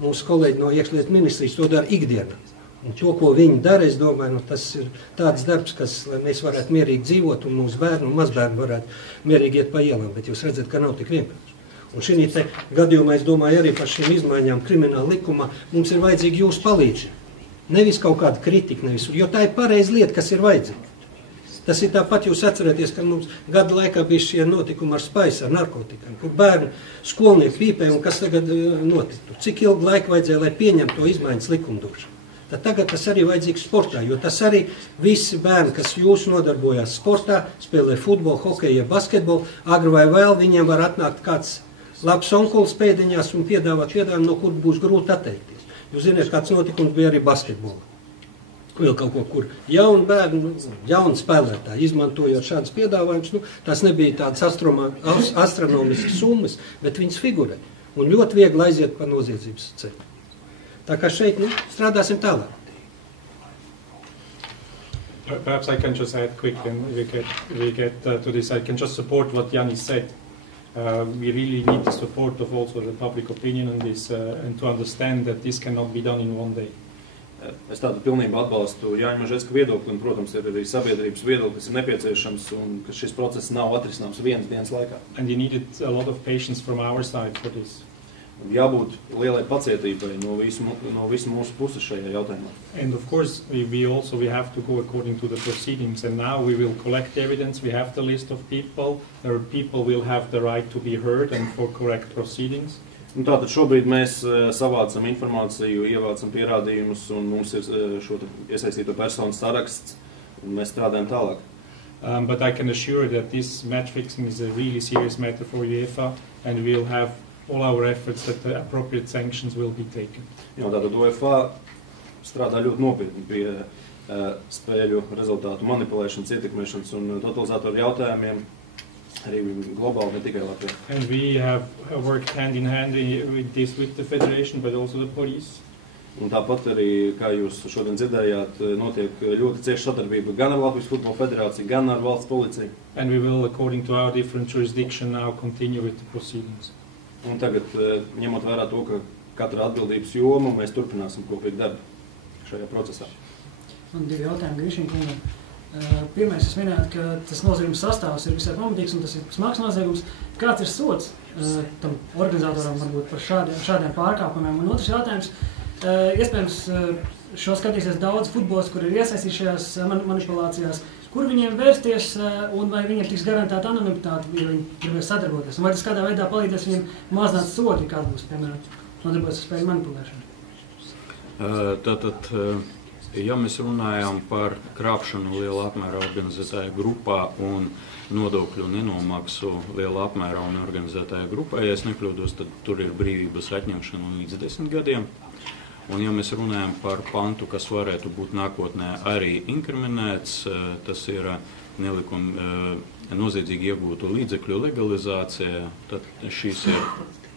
Mūsu kolēģi no iekšlietu ministrijas to dara ikdienā. Un to, ko viņi dara, es domāju, tas ir tāds darbs, lai mēs varētu mierīgi dzīvot un mūsu bērni un mazbērni varētu mierīgi iet pa ielām, bet jūs redzat, ka nav tik vienkārši. Un šī te gadījumā, es domāju, arī par šīm izmaiņām krimināla likumā mums ir vajadzīga jūsu palīdzība. Nevis kaut kāda kritika, jo tā ir pareiza lieta, kas ir vajadzīga. Tas ir tāpat, jūs atcerieties, ka mums gada laikā bija šie notikumi ar spaisu, ar narkotikām, kur bērni skolnieki pīpē un kas tagad notiktu. Cik ilgu laiku vajadzēja, lai pieņemtu to izmaiņas likumdošanu. Tad tagad tas arī vajadzīgs sportā, jo tas arī visi bērni, kas jūs nodarbojās sportā, spēlē futbolu, hokeju, basketbolu, agri vai vēl viņiem var atnākt kāds labs onkulis pēdiņās un piedāvāt, no kur būs grūti atteikties. Jūs zināt, kāds notikums bija arī basketbolā. Vēl kaut ko, kur jauni bērni, jauni spēlētāji, izmantojot šādas piedāvājumus, tās nebija tādas astronomiskas summas, bet viņas figurē. Un ļoti viegli aiziet pa noziedzības ceļu. Tā kā šeit, strādāsim tālāk. Perhaps I can just add quickly, and we get to this. I can just support what Janis said. We really need the support of also the public opinion on this and to understand that this cannot be done in one day. Es tādu pilnībā atbalstu Jāņa Mežetska viedokli, un, protams, ir arī sabiedrības viedoklis ir nepieciešams, un ka šis process nav atrisināms vienas dienas laikā. And you needed a lot of patience from our side for this. Jābūt lielai pacietībai no visu mūsu puses šajā jautājumā. And of course, we have to go according to the proceedings, and now we will collect evidence. We have the list of people. There people will have the right to be heard and for correct proceedings. Tātad šobrīd mēs savācam informāciju, ievācam pierādījumus, un mums ir šo iesaistīto personu saraksts, un mēs strādājam tālāk. But I can assure that this match fixing is a really serious matter for UEFA, and we'll have all our efforts that the appropriate sanctions will be taken. Jā, tātad UEFA strādā ļoti nopietni pie spēļu rezultātu manipulēšanas, ietekmēšanas un totalizatoru jautājumiem, arī globāli, ne tikai Latvijā. And we have worked hand in hand with this with the federation, but also the police. Un tāpat arī, kā jūs šodien dzirdējāt, notiek ļoti cieša sadarbība gan ar Latvijas Futbola federāciju, gan ar valsts policiju. And we will, according to our different jurisdiction, now continue with the proceedings. Un tagad, ņemot vērā to, ka katra atbildības joma, mēs turpināsim kopīgi darbu šajā procesā. Man 2 jautājumi Grišina kungam. Pirmais, es minētu, ka tas noziegums sastāvs ir visai pamatīgs un tas ir smags noziegums. Kāds ir sods tam organizatoram varbūt par šādiem pārkāpumiem. Un otrs jautājums, iespējams, šo skatīsies daudz futbols, kur ir iesaistīti šajās manipulācijās, kur viņiem vērsties un vai viņiem tiks garantēta anonimitāte, ja viņi gribēs sadarboties. Un vai tas kādā veidā palīdzēs viņiem mazināt sodi, kāda būs, piemēram, nodarbojas ar spēļu manipulēšanu? Tātad, ja mēs runājam par krāpšanu lielā apmērā organizētajā grupā un nodokļu nenomaksu lielā apmērā un organizētajā grupā, ja es nekļūdos, tad tur ir brīvības atņemšana līdz 10 gadiem. Un ja mēs runājam par pantu, kas varētu būt nākotnē arī inkriminēts, tas ir noziedzīgi iegūtu līdzekļu legalizācija, tad šīs ir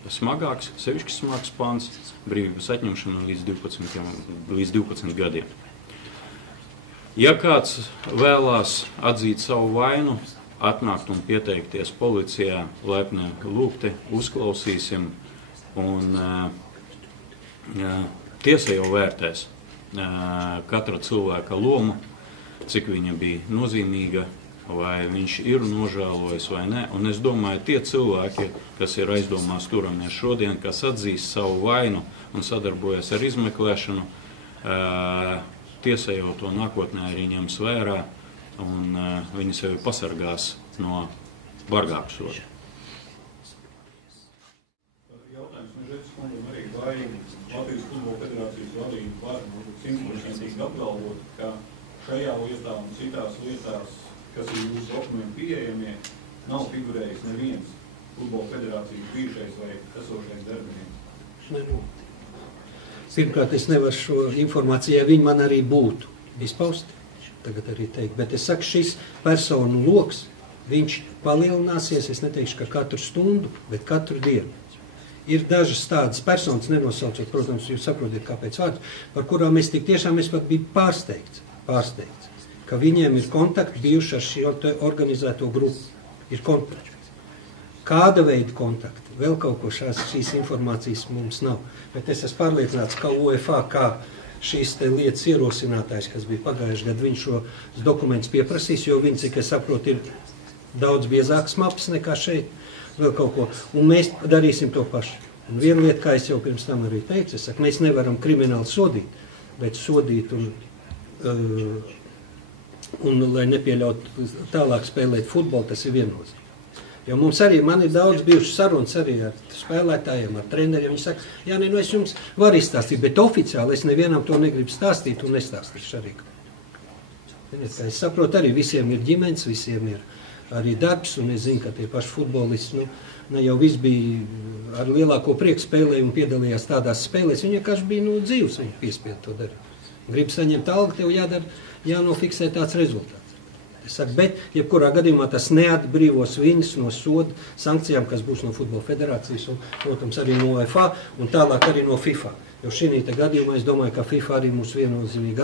smagāks, sevišķi smags pants, brīvības atņemšana līdz 12 gadiem. Ja kāds vēlās atzīt savu vainu, atnākt un pieteikties policijā, laipni lūgti, uzklausīsim, un tiesa jau vērtēs katra cilvēka lomu, cik viņa bija nozīmīga, vai viņš ir nožēlojis vai nē. Un es domāju, tie cilvēki, kas ir aizdomās turamies šodien, kas atzīst savu vainu un sadarbojas ar izmeklēšanu, tiesa jau to nākotnē arī ņems vērā, un viņi sevi pasargās no bargāku sodu. Jautājums Mežetes kungam arī, vai Latvijas Futbola federācijas vadība var simtprocentīgi apgalvot, ka šajā lietā un citās lietās, kas ir jūsu dokumentu pieejamie, nav figurējis neviens Futbola federācijas bijušais vai esošais darbinieks? Pirmkārt, es nevaru šo informāciju, ja viņi man arī būtu izpausti, tagad arī teikt, bet es saku, šis personu loks, viņš palielināsies, es neteikšu, ka katru stundu, bet katru dienu. Ir dažas tādas personas, nenosaucot, protams, jūs saprotiet, kāpēc vārds, par kurām es tik tiešām pat biju pārsteigts, ka viņiem ir kontakti bijuši ar šo organizēto grupu. Ir kontakti. Kāda veida kontakti? Vēl kaut ko šīs informācijas mums nav. Bet es esmu pārliecināts, ka UEFA, kā šīs lietas ierosinātājs, kas bija pagājuši gadu, viņš šo dokumentus pieprasīs, jo viņi, cik es saprotu, ir daudz biezāks maps nekā šeit. Vēl kaut ko. Un mēs darīsim to pašu. Un viena lieta, kā es jau pirms tam arī teicu, es saku, mēs nevaram krimināli sodīt, bet sodīt un lai nepieļaut tālāk spēlēt futbolu, tas ir viennozīmīgi. Jo mums arī, man ir daudz bijuši sarunas arī ar spēlētājiem, ar treneriem. Viņi saka, Jāni, es jums varu izstāstīt, bet oficiāli es nevienam to negribu stāstīt un nestāstīšu arī. Es saprotu, arī visiem ir ģimenes, visiem ir arī darbs, un es zinu, ka tie paši futbolisti, ne jau viss bija ar lielāko prieku spēlēju un piedalījās tādās spēlēs. Viņi vienkārši bija dzīvs, viņi piespied to darīt. Gribu saņemt algu, tev jānofiksē tāds rezultāts. Es saku, bet jebkurā gadījumā tas neatbrīvos viņus no soda sankcijām, kas būs no Futbola federācijas un, protams, arī no UEFA un tālāk arī no FIFA. Jo šī gadījumā es domāju, ka FIFA arī mūs viennozīmīgi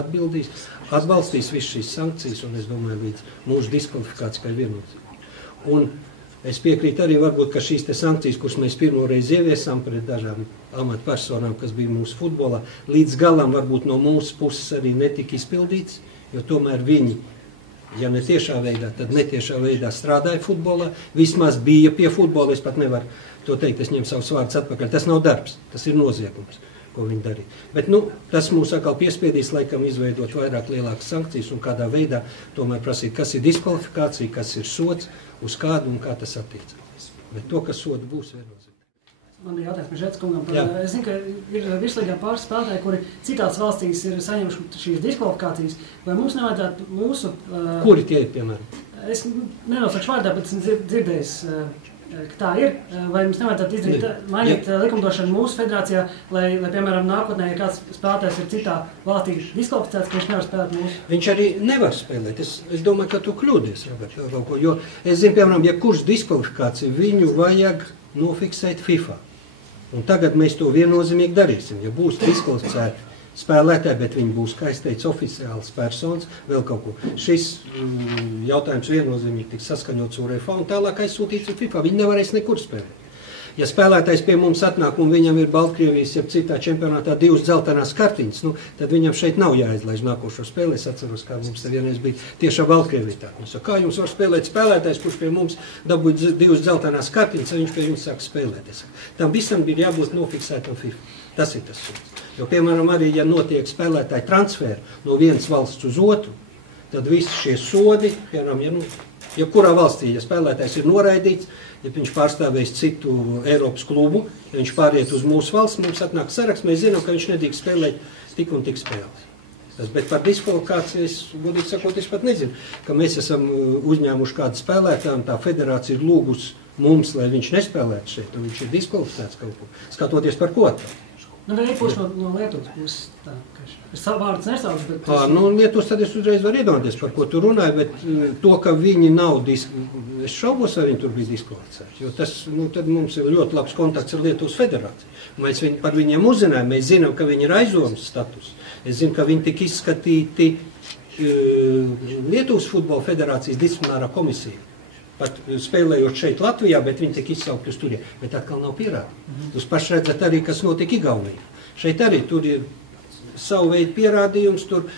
atbalstīs visas šīs sankcijas, un es domāju, līdz mūsu diskvalifikācijai viennozīmīgi. Un es piekrītu arī varbūt, ka šīs te sankcijas, kuras mēs pirmoreiz ieviesām pret dažām amatpersonām, kas bija mūsu futbolā, līdz galam varbūt no mūsu puses arī netika izpildīts, jo tomēr viņi, ja ne tiešā veidā, tad netiešā veidā strādāja futbolā, vismaz bija pie futbola, es pat nevaru to teikt, es ņemu savus vārdus atpakaļ. Tas nav darbs, tas ir noziegums, ko viņi darīja. Bet, tas mūs atkal piespiedīs, laikam, izveidot vairāk lielākas sankcijas un kādā veidā tomēr prasīt, kas ir diskvalifikācija, kas ir sods, uz kādu un kā tas attiecās. Bet to, ka soda būs viennozīmīgi. Man ir jautājums Mežetes kungam. Es zinu, ka ir virslīgā pāris spēlētāji, kuri citās valstīs ir saņemuši šīs diskvalifikācijas. Vai mums nevajadzētu mūsu... Kuri tie ir, piemēram? Es nenosaukšu vārdā, bet esmu dzirdējis, ka tā ir. Vai mums nevajadzētu izdarīt, mainīt likumdošanu mūsu federācijā, lai, piemēram, nākotnē, ja kāds spēlētājs ir citā valstī diskvalificēts, ka viņš nevar spēlēt mūsu? Viņš arī nevar spēlēt. Es domāju, ka tu kļūdies, Robert, kaut ko. Jo es zinu, piemēram, ja kurš diskvalifikāciju, viņu vajag nofiksēt FIFA. Un tagad mēs to viennozīmīgi darīsim. Ja būs diskvalificēti spēlētāji, bet viņi būs, kā es teicu, oficiāls personas, vēl kaut ko. Šis jautājums viennozīmīgi tiks saskaņots UEFA un tālāk aizsūtīts uz FIFA. Viņi nevarēs nekur spēlēt. Ja spēlētājs pie mums atnāk un viņam ir Baltkrievijas, ja citā čempionātā 2 dzeltenās kartiņas, nu, tad viņam šeit nav jāizlaiž nākošo spēli. Es atceros, kā mums te vienreiz bija tieši ar Baltkrieviju. Kā jums var spēlēt spēlētājs, kurš pie mums dabūja 2 dzeltenās kartiņas, un viņš pie jums sāk spēlēt? Tam visam ir jābūt nofiksētam FIFA. Tas ir tas sods. Jo, piemēram, arī, ja notiek spēlētāji transferi no vienas valsts uz otru, tad visi šie sodi, piemēram, ja kurā valstī, ja spēlētājs ir noraidīts, ja viņš pārstāvēs citu Eiropas klubu, ja viņš pāriet uz mūsu valsts, mums atnāk saraksts, mēs zinām, ka viņš nedrīkst spēlēt tik un tik spēles. Bet par diskvalifikāciju es, godīgi sakot, es pat nezinu, ka mēs esam uzņēmuši kādu spēlētāju, un tā federācija ir lūgusi mums, lai viņš nespēlētu šeit, un viņš ir diskvalificēts kaut ko, skatoties par ko tā. Nu, vai īpaši no Lietuvas puses tā, ka es vārdus nesaucu, bet... Lietuvas tad es uzreiz varu iedomāties, par ko tu runāji, bet to, ka viņi nav es šaubos, vai viņi tur bija diskvalificēti, jo tas, tad mums ir ļoti labs kontakts ar Lietuvas federāciju. Mēs par viņiem uzzinājām, mēs zinām, ka viņi ir aizdomas status. Es zinu, ka viņi tika izskatīti Lietuvas futbola federācijas disciplinārā komisija. Pat spēlējot šeit Latvijā, bet viņi tika izsaukti uz turien. Bet atkal nav pierādījumi. Jūs paši redzat arī, kas notika Igaunijā. Šeit arī tur ir savu veidu pierādījums, tur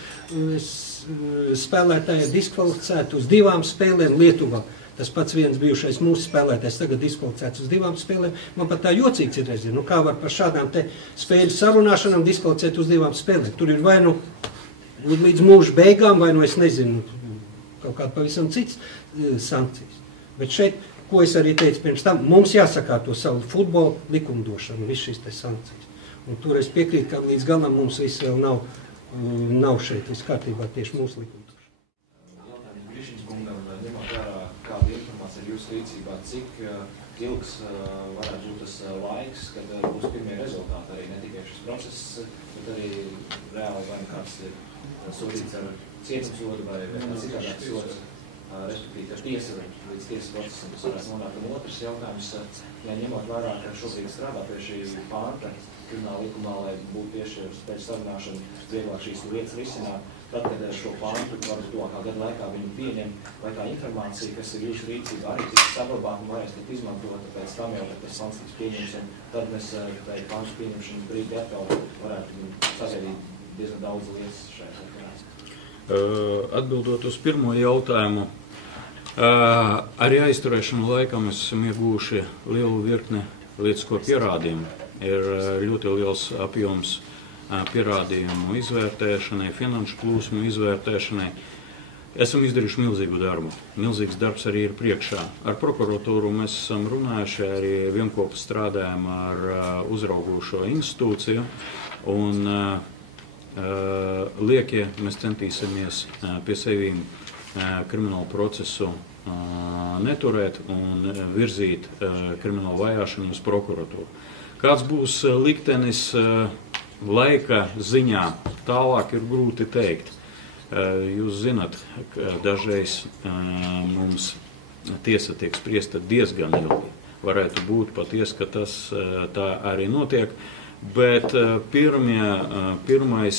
spēlētāji ir diskvalificēti uz 2 spēlēm Lietuvā. Tas pats viens bijušais mūsu spēlētājs tagad diskvalificēts uz 2 spēlēm. Man pat tā jocīgs ir reizē. Kā var par šādām te spēļu sarunāšanām diskvalificēt uz 2 spēlēm? Tur ir vai līdz mūža beigām, vai es nezinu, kaut kāda pavisam cits sankcijas. Bet šeit, ko es arī teicu pirms tam, mums jāsakārto savu futbola likumdošanu, visu šīs te sankcijas. Un tur es piekrītu, ka līdz galam mums viss vēl nav šeit viss kārtībā tieši mūsu likumdošana. Jautājums Grišiņas kungam, ņemot vērā, kāda informācija ir jūsu rīcībā, cik ilgs varētu būt tas laiks, kad būs pirmie rezultāti, arī ne tikai šis process, bet arī reāli vai kāds ir sodīts ar cietumsodu vai citādāks sods. Respektīvi, ka tiesa līdz tiesas procesam tas varētu nonākt. Un otrs jautājums, ja ņemot vērā, ka šobrīd strādā pie šī panta krimināla likumā, lai būtu tieši pēc sarunāšana vieglāk šīs lietas risināt, tad, kad šo pantu varbūt tuvākā gada laikā viņi pieņem, vai tā informācija, kas ir jūsu rīcībā, arī tiks saglabāta un varēs tikt izmantota pēc tam jau, kad tas pants tiks pieņems, un tad mēs tai pantu pieņemšanas brīdi atkal varētu sagaidīt diezgan daudz lietas šajā sakarā. Atbildot uz pirmo jautājumu, arī aizturēšanu laikā mēs esam iegūši lielu virkni lietisko pierādījumu. Ir ļoti liels apjoms pierādījumu izvērtēšanai, finanšu plūsmu izvērtēšanai. Esam izdarījuši milzīgu darbu. Milzīgs darbs arī ir priekšā. Ar prokuratūru mēs esam runājuši, arī vienkopi strādājam ar uzraugošo institūciju. Un liekie mēs centīsimies pie sevīm kriminālu procesu neturēt un virzīt kriminālu vajāšanu uz prokuratūru. Kāds būs liktenis laika ziņā, tālāk ir grūti teikt. Jūs zināt, ka dažreiz mums tiesa tiek spriesta diezgan ilgi. Varētu būt patiesi, ka tas tā arī notiek. Bet pirmais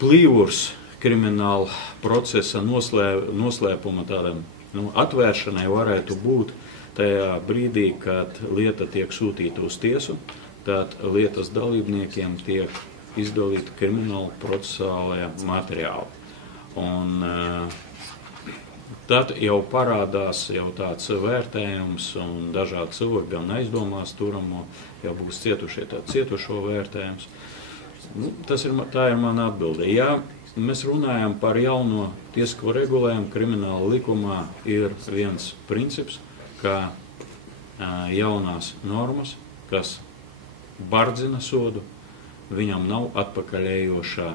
plīvurs krimināla procesa noslēpuma tādam atvēršanai varētu būt tajā brīdī, kad lieta tiek sūtīta uz tiesu, tad lietas dalībniekiem tiek izdalīta krimināla procesālajā materiāla. Un tad jau parādās jau tāds vērtējums, un dažādi cilvēki gan aizdomās turamo, jau būs cietušie tāds cietušo vērtējums. Tā ir mana atbilde. Ja mēs runājam par jauno tiesisko regulējumu, krimināla likumā ir viens princips, ka jaunās normas, kas bardzina sodu, viņam nav atpakaļējošā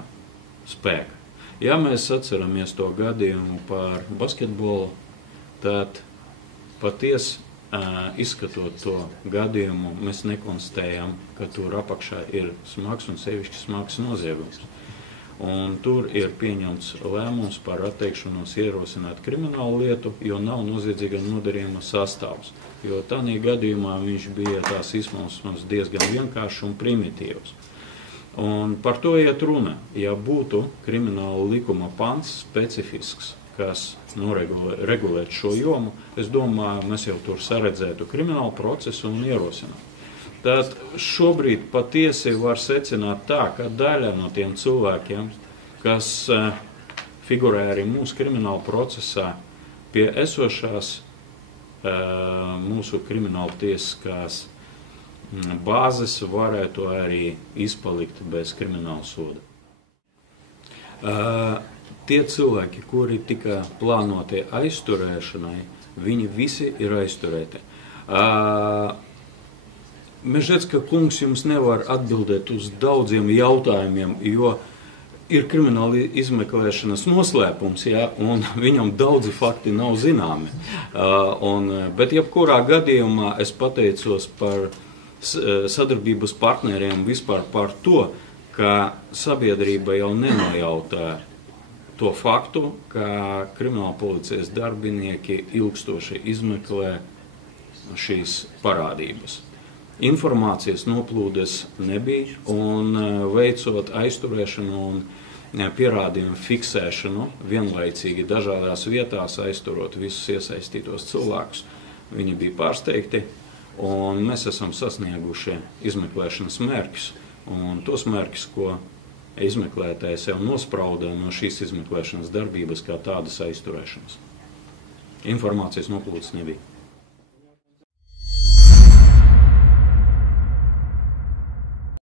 spēka. Ja mēs atceramies to gadījumu par basketbolu, tad patiesi izskatot to gadījumu, mēs nekonstatējam, ka tur apakšā ir smags un sevišķi smags noziegums. Un tur ir pieņemts lēmums par atteikšanos ierosināt kriminālu lietu, jo nav noziedzīga nodarījuma sastāvs. Jo tādā gadījumā viņš bija tās izsmalsmas diezgan vienkāršs un primitīvs. Un par to iet runa, ja būtu krimināla likuma pants specifisks, kas regulētu šo jomu, es domāju, mēs jau tur saredzētu kriminālu procesu un ierosinām. Tad šobrīd patiesi var secināt tā, ka daļa no tiem cilvēkiem, kas figurē arī mūsu krimināla procesā, pie esošās mūsu krimināla tiesiskās bāzes varētu arī izpalikt bez krimināla soda. Tie cilvēki, kuri tika plānoti aizturēšanai, viņi visi ir aizturēti. Mežģecka kungs jums nevar atbildēt uz daudziem jautājumiem, jo ir krimināla izmeklēšanas noslēpums, ja, un viņam daudzi fakti nav zināmi. Bet jebkurā gadījumā es pateicos par sadarbības partneriem vispār par to, ka sabiedrība jau nenojautā to faktu, ka krimināla policijas darbinieki ilgstoši izmeklē šīs parādības. Informācijas noplūdes nebija, un veicot aizturēšanu un pierādījumu fiksēšanu vienlaicīgi dažādās vietās, aizturot visus iesaistītos cilvēkus, viņi bija pārsteigti, un mēs esam sasnieguši izmeklēšanas mērķus. Un tos mērķus, ko izmeklētājs jau nospraudē no šīs izmeklēšanas darbības kā tādas aizturēšanas. Informācijas noplūdes nebija.